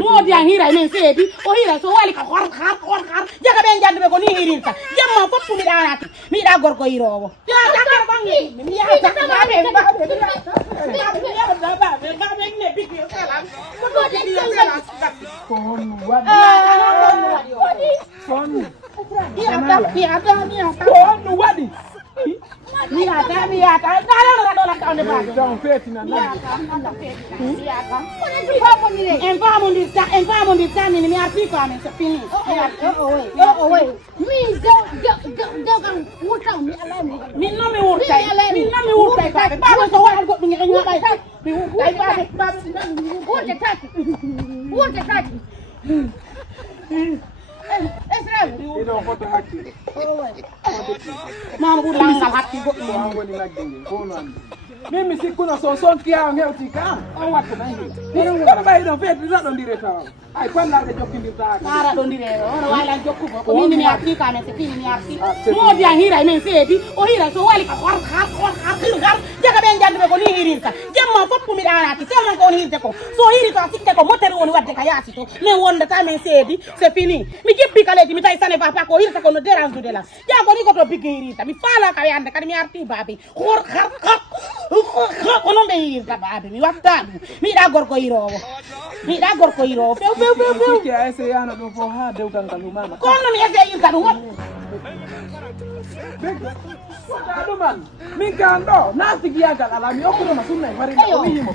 mo dia hira men sebi o hira so wali ka khor jaga ben jande ko ni hirinta gemma foppu mi daanati mi da gorko hirowo ya takar bangi mi ya takar ba be ne bigi salam ko do di salam ko wadi kon ni ata kon wadi ni ata dala tawde ba don fetina na en famo ndi tani ni mi arti ko amen c'est fini mi kan wuta mi alami min no mi wurtay ba so wal goddo ngi ngabay mi wurtay ba wurte tati Ino foto hakki. Mama bu langal hakki go mo ngoni nagge ko non. Mimi sikuna son kiya ngewti ka on watto nan. Ino bay do fet do don dire taw. Ay kon la de jokkindirta. Mara don dire on wala jokku ko min mi arti ka ne fini mi arti. Mo dia hira men seedi o hira so wali ka khar jaga ben jande ko ni hirinta. Gemma foppu mi daanati telman ko on hirde ko. So hiri ko sikke ko motere woni wadde ka yaasi to. Men wonda ta men seedi c'est fini. Mi jippi kaleji mi tay sane papa ko hirta ko no dérange de la. Ja ko ni ko to bigge hirita mi fala ka yande kadi mi arti babi. Khor ko non be hirta babi mi watta mi da gorko hirowo. Mi da gorko hirowo. Few. Ki ay se yana do fo ha dew gangal mama. Ko non mi ese hirta dum. Aduh man, mingkan do, nasi giagal alami aku dah masuk naik mari nak wih mo.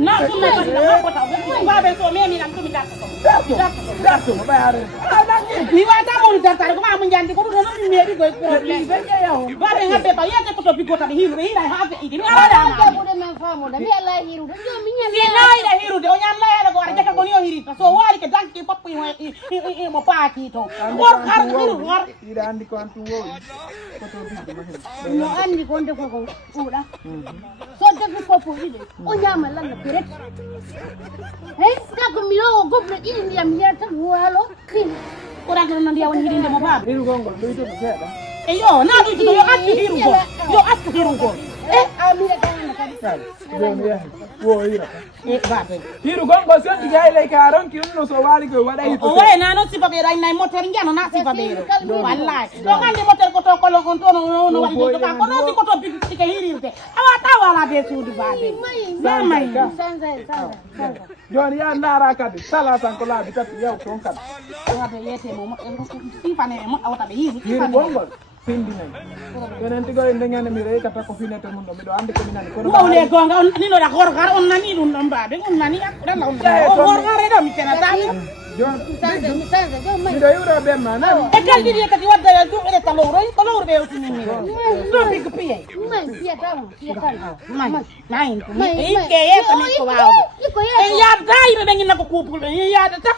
Nasi naik nak apa tahu? Babe so memi nak tu minta tu. Dah tu, bayar. Ni wata mau didantar ko ma menjanti ko do non meri ko problem. Babe ngabe pa ya ko to bigo ta hiru ira ha fe idi. Ala da. Ko de men famo da mi ala hiru. Mi ila hiru de o nyam la ala ko ara jaka ko ni o hirita. So wali ke danki papu mo paaki to. War har hiru war. Ira andi ko antu wo. Ko to bigo no andi konde ko uda so defi ko ide o nyama lan na peret ka ko mi no go pre ini ndiam yerta walo kin ora ngana ndiya woni hidinde mo baba hiru gongo do ito seda yo na do ito yo attu hiru go amira kana kabisa do mi ya wo ira baba hiru gongo so diga ile karon ki no so wali ko wada ito o we na no sifa be ray nay motor ngano na sifa be wallahi do ngande motor ko to ko lo kon to no wali to ka ko no si ko to bi ti ke hirirte awata wala be suudu babe mai sanza John ya nara kadi sala san ko la bi tati yaw ton kad wabe yete mo sifa ne mo awata be hiru sifa ne Findi nay. Kenen tigo ndengane mi re kata ko finete mun do mi do ande ko minani ko no le gonga on ni no da khor khar on nani dum ndamba be on nani ak dan lawn khor khar do mi tena tami John sanza do mai do yura be mana e kal di kati wadda ya du e taloro be o tinni do bi ko piye mai piye ta mai ko e ke e tani ko bawo e ya dai be ngina ko kupul be ya da ta